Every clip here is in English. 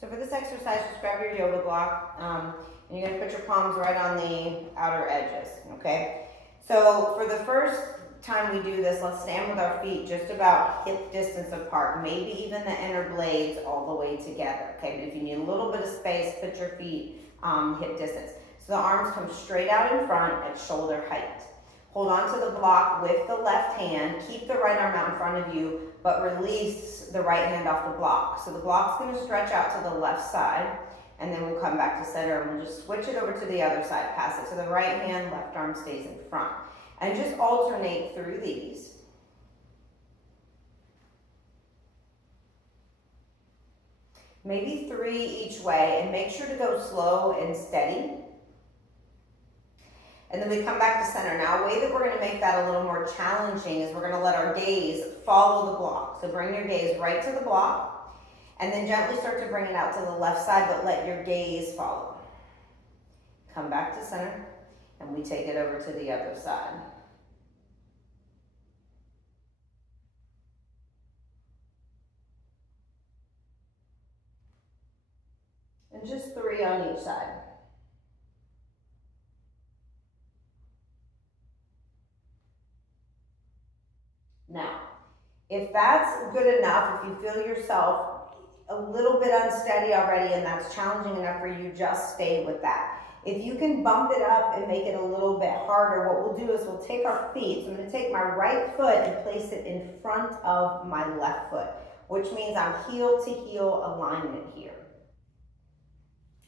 So for this exercise, just grab your yoga block, and you're gonna put your palms right on the outer edges, okay? So for the first time we do this, let's stand with our feet just about hip distance apart, maybe even the inner blades all the way together, okay? But if you need a little bit of space, put your feet hip distance. So the arms come straight out in front at shoulder height. Hold on to the block with the left hand, keep the right arm out in front of you, but release the right hand off the block. So the block's gonna stretch out to the left side, and then we'll come back to center and we'll just switch it over to the other side. Pass it to the right hand, left arm stays in front. And just alternate through these. Maybe 3 each way, and make sure to go slow and steady. And then we come back to center. Now, a way that we're gonna make that a little more challenging is we're gonna let our gaze follow the block. So bring your gaze right to the block, and then gently start to bring it out to the left side, but let your gaze follow. Come back to center, and we take it over to the other side. And just 3 on each side. Now, if that's good enough, if you feel yourself a little bit unsteady already and that's challenging enough for you, just stay with that. If you can bump it up and make it a little bit harder, what we'll do is we'll take our feet. So I'm gonna take my right foot and place it in front of my left foot, which means I'm heel to heel alignment here.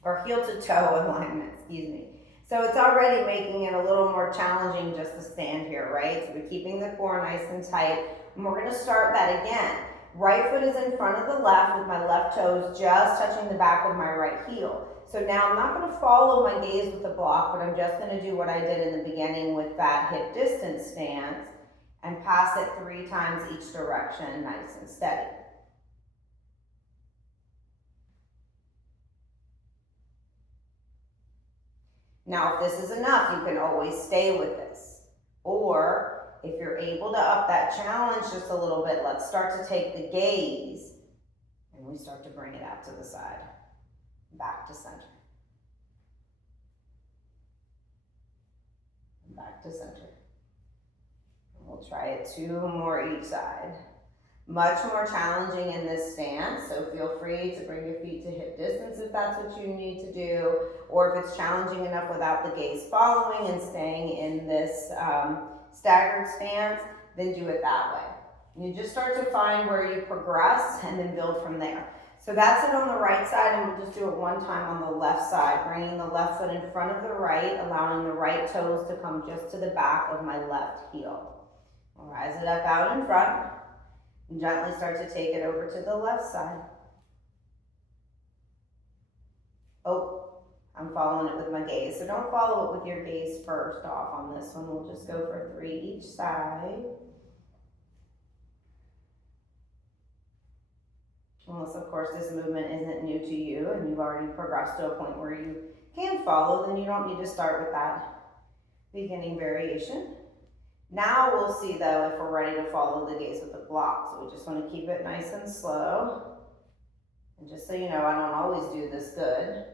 Or heel to toe alignment, excuse me. So it's already making it a little more challenging just to stand here, right? So we're keeping the core nice and tight. And we're gonna start that again. Right foot is in front of the left with my left toes just touching the back of my right heel. So now I'm not gonna follow my gaze with the block, but I'm just gonna do what I did in the beginning with that hip distance stance and pass it 3 times each direction, nice and steady. Now, if this is enough, you can always stay with this. Or if you're able to up that challenge just a little bit, let's start to take the gaze and we start to bring it out to the side, back to center. Back to center. And we'll try it 2 more each side. Much more challenging in this stance, so feel free to bring your feet to hip distance if that's what you need to do, or if it's challenging enough without the gaze following and staying in this staggered stance, then do it that way. You just start to find where you progress and then build from there. So that's it on the right side, and we'll just do it 1 time on the left side, bringing the left foot in front of the right, allowing the right toes to come just to the back of my left heel. I'll rise it up out in front. And gently start to take it over to the left side. Oh, I'm following it with my gaze. So don't follow it with your gaze first off on this one. We'll just go for 3 each side. Unless, of course, this movement isn't new to you and you've already progressed to a point where you can follow, then you don't need to start with that beginning variation. Now we'll see though if we're ready to follow the gaze with the block. So we just want to keep it nice and slow. And just so you know, I don't always do this good.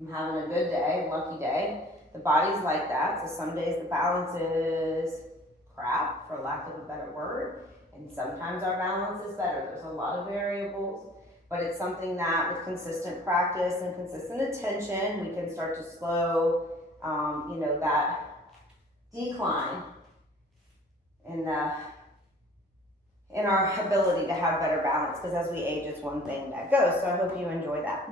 I'm having a good day, lucky day. The body's like that. So some days the balance is crap, for lack of a better word. And sometimes our balance is better. There's a lot of variables, but it's something that with consistent practice and consistent attention, we can start to slow, that decline in our ability to have better balance, because as we age, it's one thing that goes. So I hope you enjoy that.